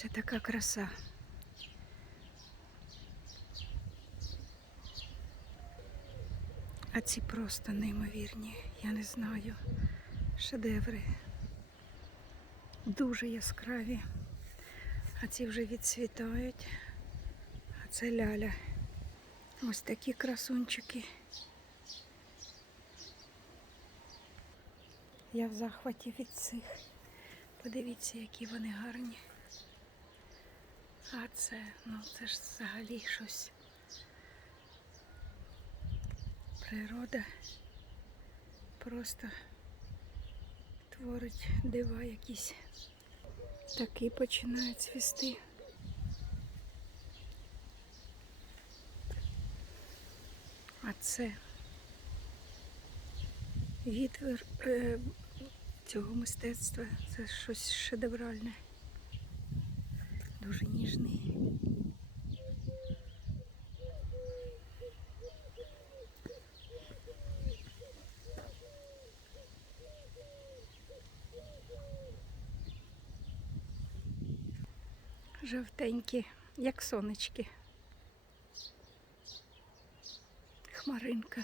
Це така краса. А ці просто неймовірні, я не знаю. Шедеври. Дуже яскраві. А ці вже відцвітають. А це ляля. Ось такі красунчики. Я в захваті від цих. Подивіться, які вони гарні. А це, ну це ж взагалі щось. Природа просто творить дива якісь. Такі починають цвісти. А це відвір е, цього мистецтва. Це щось шедевральне. Дуже ніжний. Жовтенькі, як сонечки. Хмаринка.